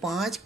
5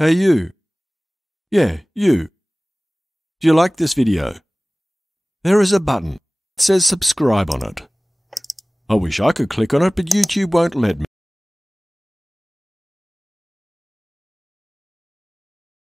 Hey you. Yeah, you. Do you like this video? There is a button. It says subscribe on it. I wish I could click on it, but YouTube won't let me.